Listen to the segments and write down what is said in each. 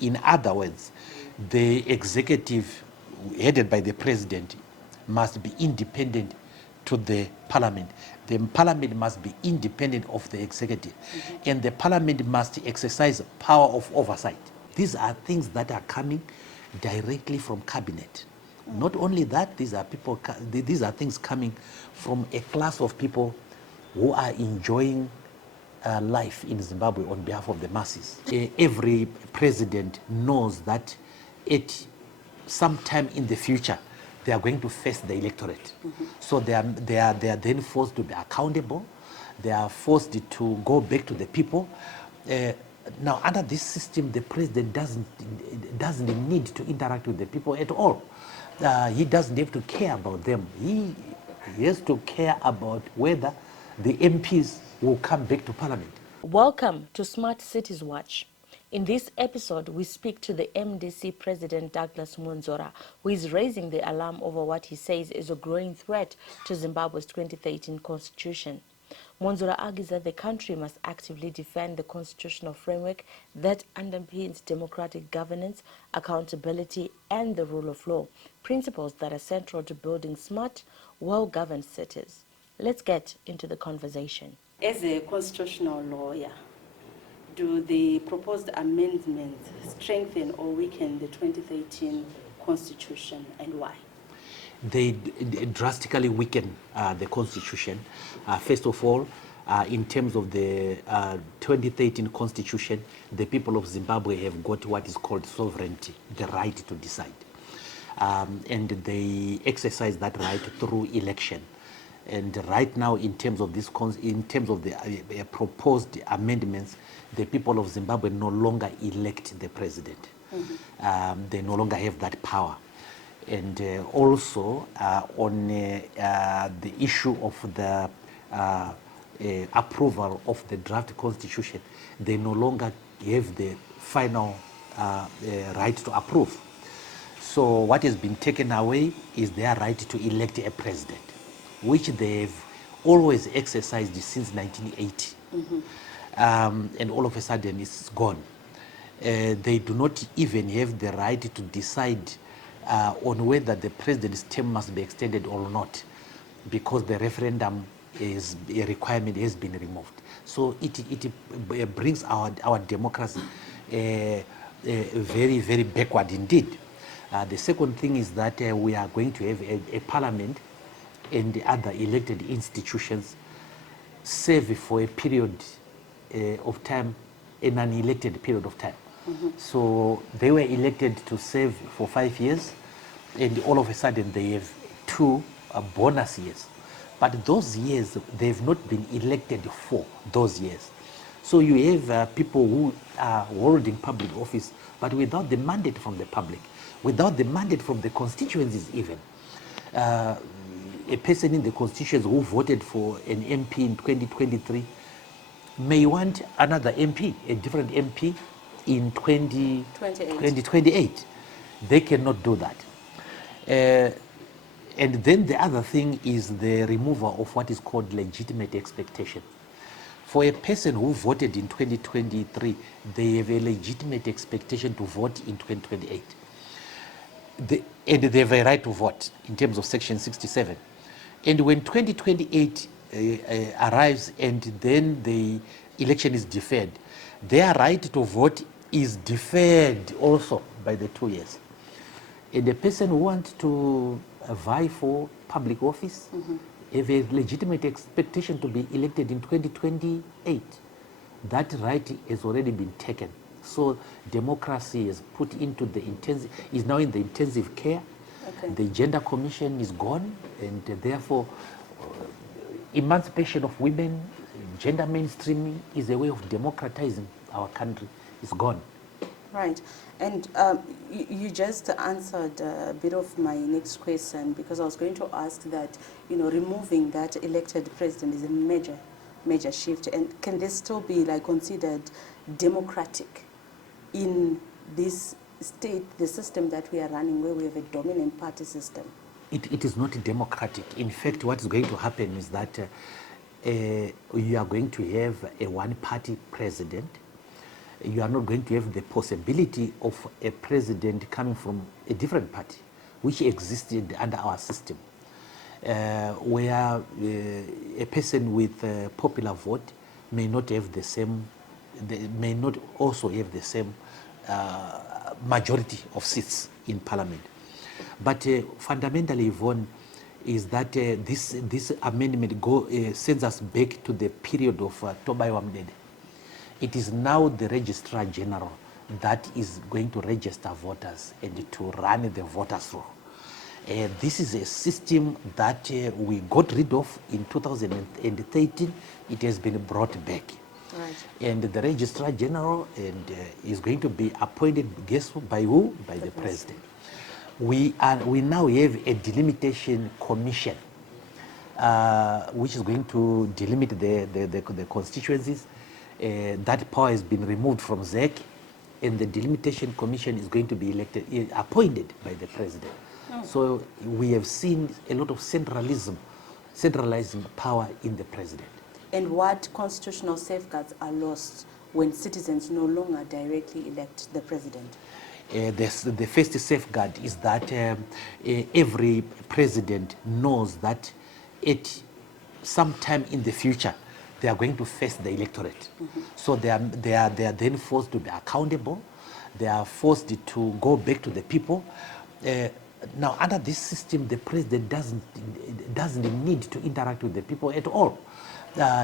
In other words, the executive, headed by the president, must be independent to the parliament. The parliament must be independent of the executive, and the parliament must exercise power of oversight. These are things that are coming directly from cabinet. Not only that, these are things coming from a class of people who are enjoying life in Zimbabwe on behalf of the masses. Every president knows that at some time in the future, they are going to face the electorate. So they are then forced to be accountable. They are forced to go back to the people. Now, under this system, the president doesn't need to interact with the people at all. He doesn't have to care about them. He has to care about whether the MPs will come back to parliament. Welcome to Smart Cities Watch. In this episode, we speak to the MDC President Douglas Mwonzora, who is raising the alarm over what he says is a growing threat to Zimbabwe's 2013 constitution. Mwonzora argues that the country must actively defend the constitutional framework that underpins democratic governance, accountability, and the rule of law, principles that are central to building smart, well-governed cities. Let's get into the conversation. As a constitutional lawyer, do the proposed amendments strengthen or weaken the 2013 constitution, and why? They drastically weaken the constitution. First of all, in terms of the 2013 constitution, the people of Zimbabwe have got what is called sovereignty, the right to decide. And they exercise that right through election. And right now, in terms of this, the proposed amendments, the people of Zimbabwe no longer elect the president. They no longer have that power. And also on the issue of the approval of the draft constitution, they no longer have the final right to approve. So what has been taken away is their right to elect a president, which they've always exercised since 1980. And all of a sudden it's gone. They do not even have the right to decide on whether the president's term must be extended or not, because the referendum is a requirement has been removed. So it brings our democracy very, very backward indeed. The second thing is that we are going to have a parliament and the other elected institutions serve for a period of time, an unelected period of time. So they were elected to serve for 5 years, and all of a sudden they have 2 bonus years. But those years, they've not been elected for those years. So you have people who are holding public office, but without the mandate from the public, without the mandate from the constituencies even. A person in the constituency who voted for an MP in 2023 may want another MP, a different MP in 2028. They cannot do that. And then the other thing is the removal of what is called legitimate expectation. For a person who voted in 2023, they have a legitimate expectation to vote in 2028. And they have a right to vote in terms of Section 67. And when 2028 arrives and then the election is deferred, their right to vote is deferred also by the 2 years. And the person who wants to vie for public office have a legitimate expectation to be elected in 2028. That right has already been taken. So democracy is put into is now in the intensive care. The gender commission is gone, and therefore emancipation of women, gender mainstreaming is a way of democratizing our country. Is gone. Right. And you just answered a bit of my next question, because I was going to ask that, removing that elected president is a major shift. And can this still be considered democratic in this state, the system that we are running, where we have a dominant party system? It is not democratic. In fact, what is going to happen is that you are going to have a one-party president, you are not going to have the possibility of a president coming from a different party, which existed under our system, where a person with a popular vote may not have the same, may not also have the same majority of seats in parliament. But fundamentally, Yvonne, is that this amendment sends us back to the period of Tobai Wamdede. It is now the Registrar General that is going to register voters and to run the voters roll. This is a system that we got rid of in 2013. It has been brought back. Right. And the Registrar General is going to be appointed, guess by who? By the President. We now have a delimitation commission, which is going to delimit the constituencies. That power has been removed from ZEC, and the delimitation commission is going to be appointed by the President. So we have seen a lot of centralizing power in the President. And what constitutional safeguards are lost when citizens no longer directly elect the President? The first safeguard is that every president knows that at some time in the future they are going to face the electorate. So they are then forced to be accountable. They are forced to go back to the people. Now, under this system, the president doesn't need to interact with the people at all.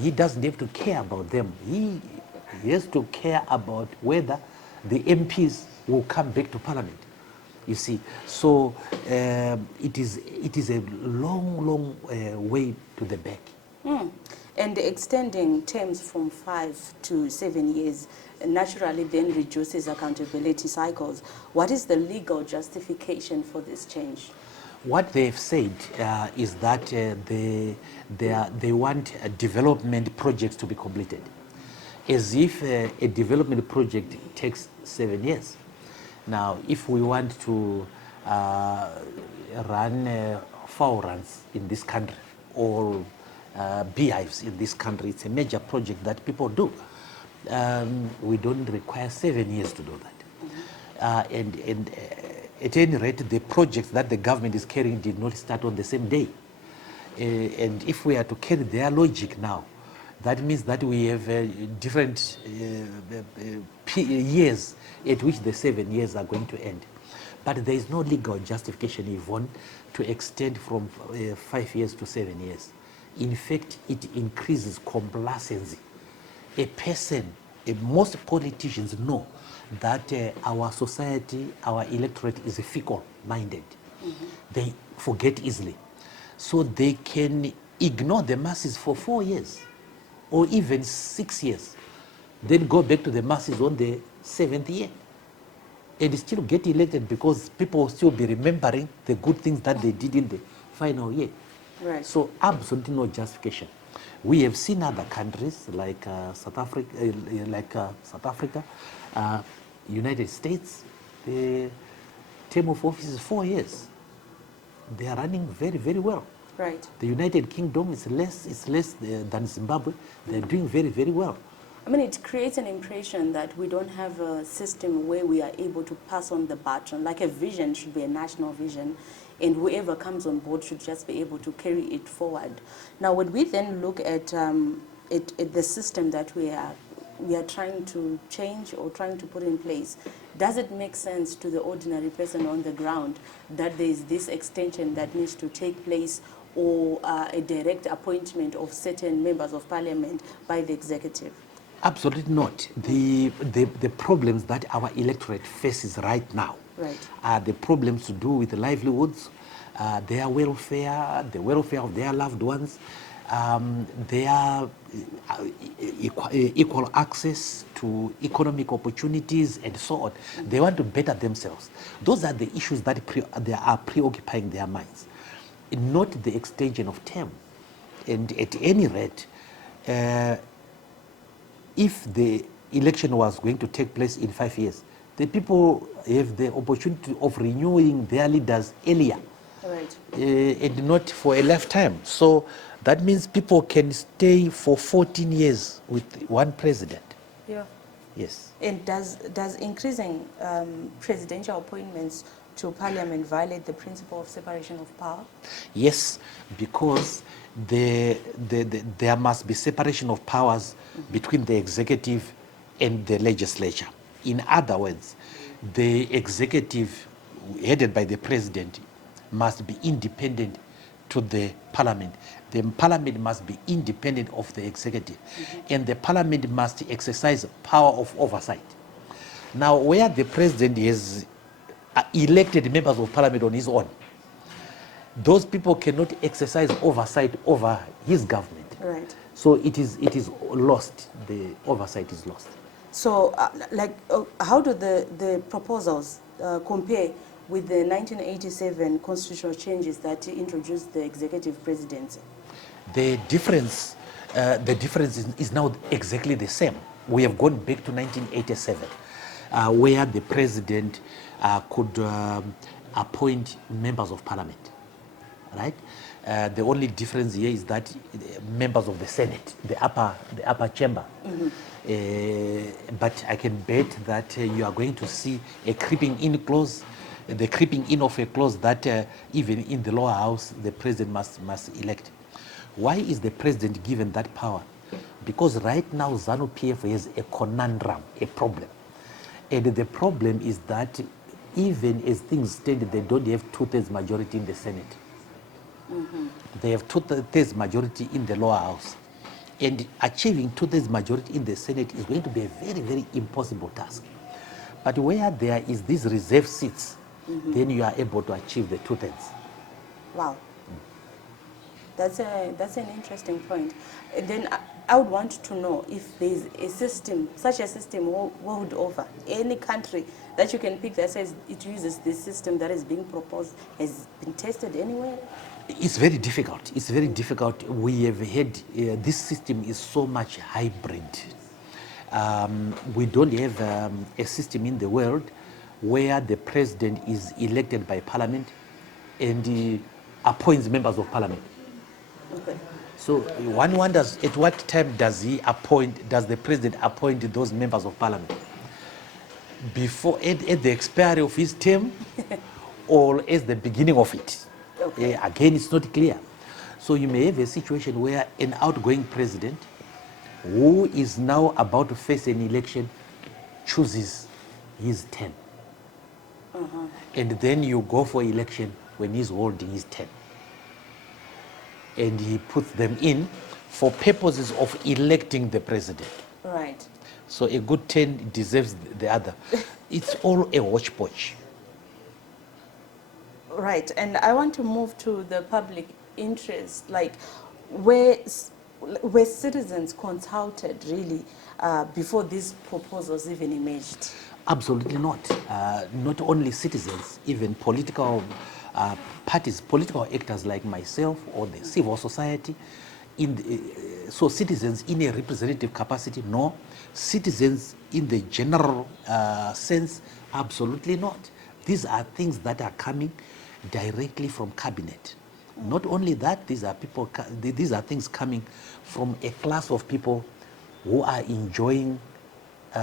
He doesn't have to care about them. He has to care about whether the MPs will come back to parliament. You see, so it is a long way to the back. And extending terms from 5 to 7 years naturally then reduces accountability cycles. What is the legal justification for this change? What they've said is that they want development projects to be completed, as if a development project takes 7 years. Now, if we want to run fowl runs in this country or beehives in this country, it's a major project that people do. We don't require 7 years to do that. And at any rate, the projects that the government is carrying did not start on the same day. And if we are to carry their logic now, that means that we have different years at which the 7 years are going to end. But there is no legal justification, Yvonne, to extend from 5 years to 7 years. In fact, it increases complacency. Most politicians know that our society, our electorate is fickle-minded. They forget easily. So they can ignore the masses for 4 years or even 6 years, then go back to the masses on the 7th year and still get elected because people will still be remembering the good things that they did in the final year. Right. So absolutely no justification. We have seen other countries like South Africa, United States. The term of office is 4 years. They are running very, very well. Right. The United Kingdom is less than Zimbabwe. They're doing very, very well. I mean, it creates an impression that we don't have a system where we are able to pass on the baton. Like a vision should be a national vision, and whoever comes on board should just be able to carry it forward. Now, when we then look at the system that we are trying to change or trying to put in place, does it make sense to the ordinary person on the ground that there is this extension that needs to take place, or a direct appointment of certain members of parliament by the executive? Absolutely not. The problems that our electorate faces right now are the problems to do with livelihoods, their welfare, the welfare of their loved ones, their equal access to economic opportunities, and so on. They want to better themselves. Those are the issues that they are preoccupying their minds, not the extension of term. And at any rate, if the election was going to take place in 5 years, the people have the opportunity of renewing their leaders earlier, and not for a lifetime. So that means people can stay for 14 years with one president. Yeah. Yes. And does increasing presidential appointments to parliament violate the principle of separation of power? Yes, because there must be separation of powers between the executive and the legislature. In other words, the executive, headed by the president, must be independent to the parliament. The parliament must be independent of the executive, and the parliament must exercise power of oversight. Now, where the president has elected members of parliament on his own, those people cannot exercise oversight over his government. Right. So it is lost. The oversight is lost. So, how do the proposals compare with the 1987 constitutional changes that introduced the executive presidency? The difference is now exactly the same. We have gone back to 1987, where the president could appoint members of parliament, right? The only difference here is that members of the Senate, the upper chamber. But I can bet that you are going to see a creeping in clause, the creeping in of a clause that even in the lower house, the president must elect. Why is the president given that power? Because right now ZANU-PF has a conundrum, a problem. And the problem is that even as things stand, they don't have two-thirds majority in the Senate. They have two-thirds majority in the lower house. And achieving two-thirds majority in the Senate is going to be a very, very impossible task. But where there is these reserve seats, then you are able to achieve the two-thirds. Wow. That's an interesting point. And then I would want to know if there's a system, such a system world over, any country that you can pick that says it uses this system that is being proposed, has been tested anywhere? It's very difficult. It's very difficult. We have had, this system is so much hybrid. We don't have a system in the world where the president is elected by parliament and appoints members of parliament. Okay. So one wonders, at what time does the president appoint those members of parliament? Before, at the expiry of his term, or at the beginning of it? Okay. Again, it's not clear. So you may have a situation where an outgoing president who is now about to face an election chooses his term. And then you go for election when he's holding his term. And he puts them in for purposes of electing the president. Right. So a good turn deserves the other. It's all a hodgepodge. Right. And I want to move to the public interest, like where citizens consulted really before these proposals even emerged? Absolutely not. Not only citizens, even political parties, political actors like myself or the civil society. So citizens in a representative capacity, no. Citizens in the general sense, absolutely not. These are things that are coming directly from cabinet. Not only that, these are things coming from a class of people who are enjoying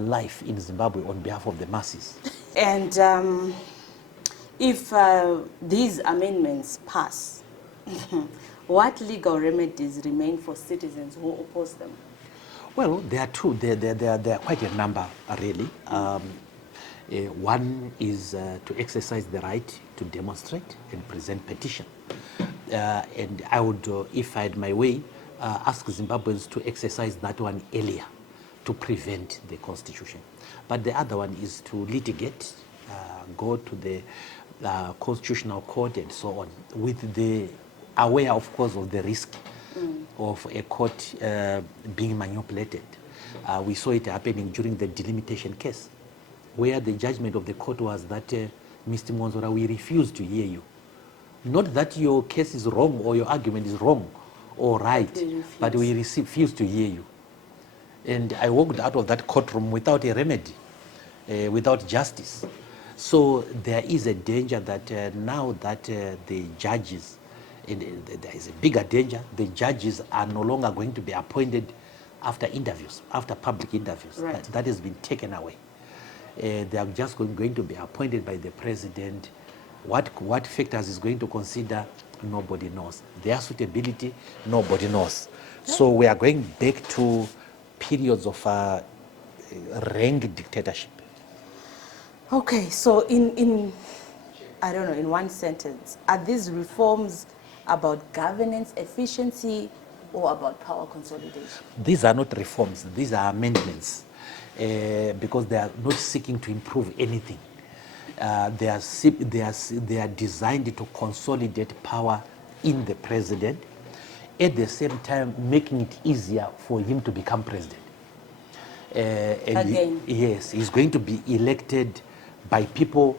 life in Zimbabwe on behalf of the masses. And if these amendments pass, what legal remedies remain for citizens who oppose them? Well, there are two. There are quite a number, really. One is to exercise the right to demonstrate and present petition. And I would, if I had my way, ask Zimbabweans to exercise that one earlier to prevent the constitution. But the other one is to litigate, go to the constitutional court and so on, with the aware, of course, of the risk of a court being manipulated. We saw it happening during the delimitation case, where the judgment of the court was that, Mr. Mwonzora, we refuse to hear you. Not that your case is wrong or your argument is wrong or right, but we refuse to hear you. And I walked out of that courtroom without a remedy, without justice. So there is a danger that now that the judges, and there is a bigger danger, the judges are no longer going to be appointed after interviews, after public interviews. Right. That has been taken away. They are just going to be appointed by the president. What factors is going to consider, nobody knows. Their suitability, nobody knows. So we are going back to periods of ranked dictatorship. Okay, so in I don't know, in one sentence, are these reforms about governance efficiency or about power consolidation? These are not reforms, these are amendments, because they are not seeking to improve anything. They are designed to consolidate power in the president, at the same time making it easier for him to become president. Again. Yes, he's going to be elected by people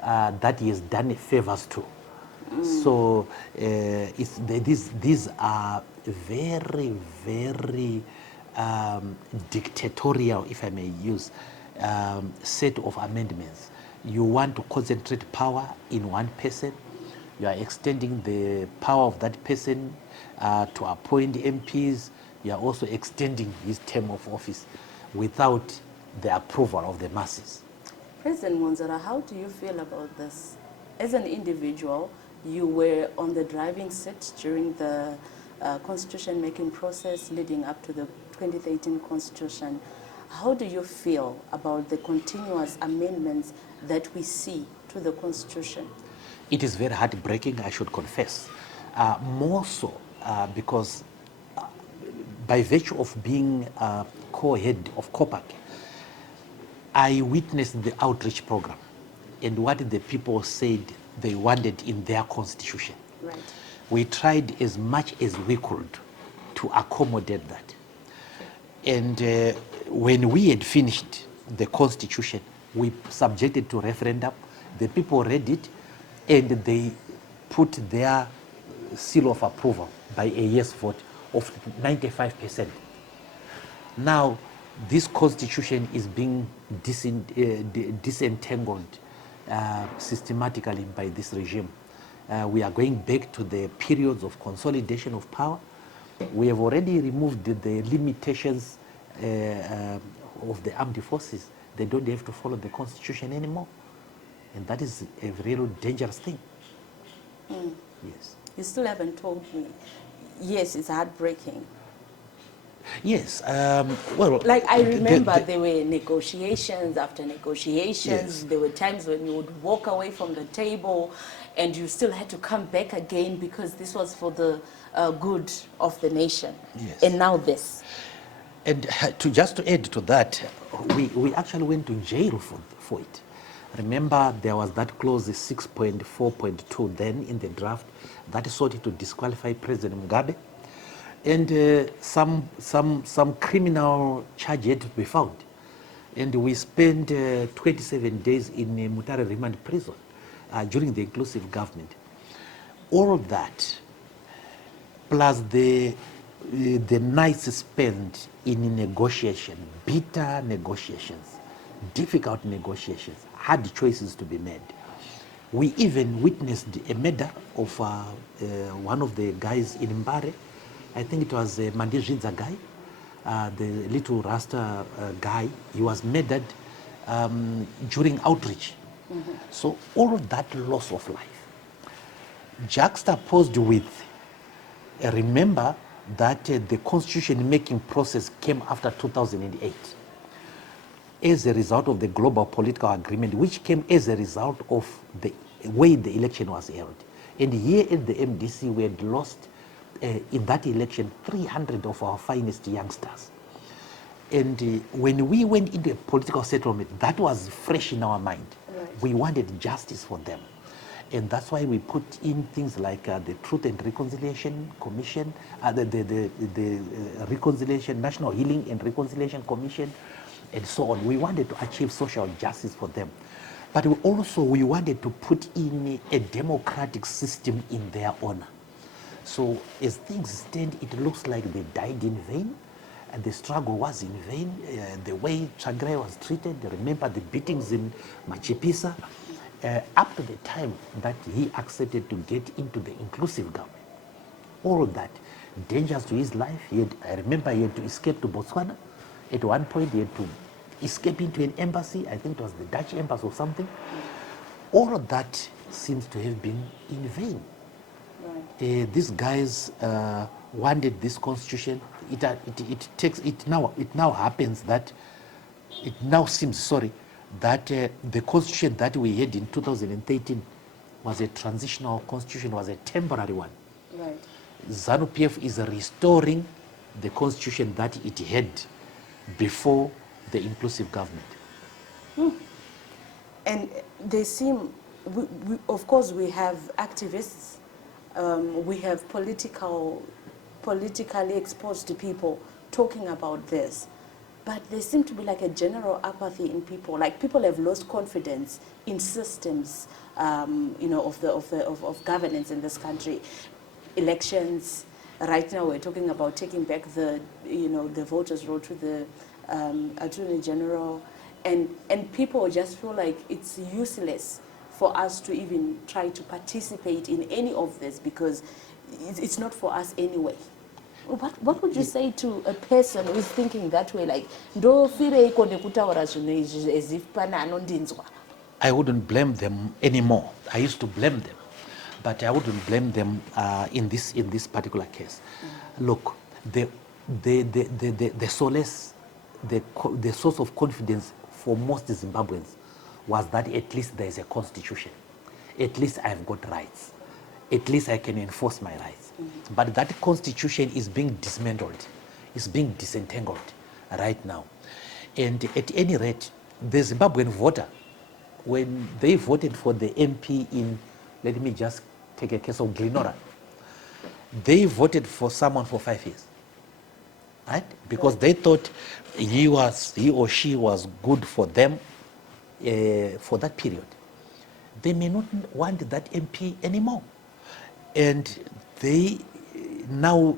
that he has done favors to. So these are very, very dictatorial, if I may use, set of amendments. You want to concentrate power in one person. You are extending the power of that person to appoint MPs. You are also extending his term of office without the approval of the masses. President Mwonzora, how do you feel about this? As an individual, you were on the driving seat during the constitution-making process leading up to the 2013 constitution. How do you feel about the continuous amendments that we see to the constitution? It is very heartbreaking, I should confess. More so because by virtue of being co-head of COPAC, I witnessed the outreach program and what the people said they wanted in their constitution. Right. We tried as much as we could to accommodate that. And when we had finished the constitution, we subjected to referendum. The people read it and they put their seal of approval by a yes vote of 95%. Now, this constitution is being disentangled systematically by this regime. We are going back to the periods of consolidation of power. We have already removed the limitations of the armed forces. They don't have to follow the constitution anymore. And that is a real dangerous thing. Yes. You still haven't told me. Yes, it's heartbreaking. Yes. Well, like I remember there were negotiations after negotiations. Yes. There were times when you would walk away from the table and you still had to come back again because this was for the good of the nation. Yes. And now this. And just to add to that, we actually went to jail for it. Remember, there was that clause 6.4.2 then in the draft that sought to disqualify President Mugabe. And some criminal charge had to be found. And we spent 27 days in Mutare Remand Prison during the inclusive government. All of that, plus the nights spent in negotiation, bitter negotiations, difficult negotiations, hard choices to be made. We even witnessed a murder of one of the guys in Mbare. I think it was Mandizhidza guy, the little Rasta guy. He was murdered during outreach. Mm-hmm. So all of that loss of life, juxtaposed with, remember that the constitution-making process came after 2008 as a result of the global political agreement, which came as a result of the way the election was held. And here at the MDC, we had lost in that election 300 of our finest youngsters. And when we went into a political settlement, that was fresh in our mind. Right. We wanted justice for them. And that's why we put in things like the Truth and Reconciliation Commission, the Reconciliation, National Healing and Reconciliation Commission, and so on. We wanted to achieve social justice for them. But we wanted to put in a democratic system in their honor. So as things stand, it looks like they died in vain, and the struggle was in vain. The way Tsvangirai was treated, remember the beatings in Machipisa, up to the time that he accepted to get into the inclusive government. All of that. dangers to his life. I remember he had to escape to Botswana. At one point, he had to escape into an embassy. I think it was the Dutch embassy or something. All of that seems to have been in vain. Right. These guys wanted this constitution. It now happens that it now seems that the constitution that we had in 2013 was a transitional constitution, was a temporary one. Right. ZANU-PF is restoring the constitution that it had before the inclusive government. And they seem, of course, we have activists, we have politically exposed people talking about this, but there seems to be like a general apathy in people. Like people have lost confidence in systems, of governance in this country. Elections. Right now, we're talking about taking back the voters' roll to the Attorney General, and people just feel like it's useless for us to even try to participate in any of this because it's not for us anyway. What would you say to a person who is thinking that way, like, as if pana anondinzwa? I wouldn't blame them anymore. I used to blame them, but I wouldn't blame them in this particular case. Look, the solace, the source of confidence for most Zimbabweans was that at least there is a constitution. At least I've got rights. At least I can enforce my rights. But that constitution is being dismantled. It's being disentangled right now. And at any rate, the Zimbabwean voter, when they voted for the MP in, let me just take a case of Glenora, they voted for someone for 5 years, right? Because they thought he or she was good for them for that period. They may not want that MP anymore. And they now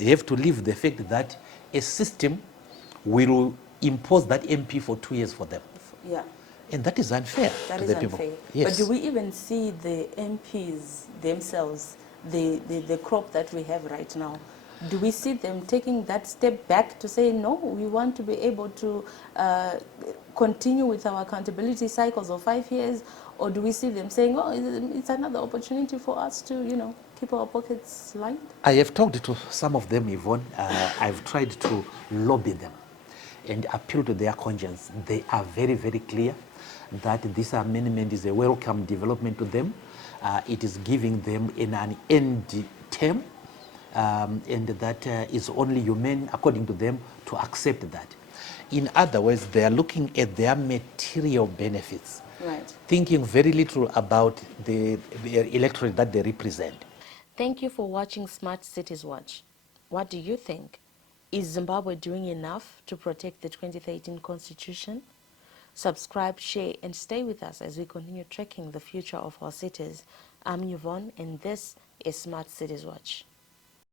have to live the fact that a system will impose that MP for 2 years for them. Yeah. And that is unfair to the unfair. people. Yes. But do we even see the MPs themselves, the crop that we have right now? Do we see them taking that step back to say, no, we want to be able to continue with our accountability cycles of 5 years? Or do we see them saying, oh, it's another opportunity for us to, keep our pockets lined? I have talked to some of them, Yvonne. I've tried to lobby them and appeal to their conscience. They are very, very clear that this amendment is a welcome development to them. It is giving them an end term, and that is only humane, according to them, to accept that. In other words, they are looking at their material benefits, right, thinking very little about the electorate that they represent. Thank you for watching Smart Cities Watch. What do you think? Is Zimbabwe doing enough to protect the 2013 Constitution? Subscribe, share, and stay with us as we continue tracking the future of our cities. I'm Yvonne, and this is Smart Cities Watch.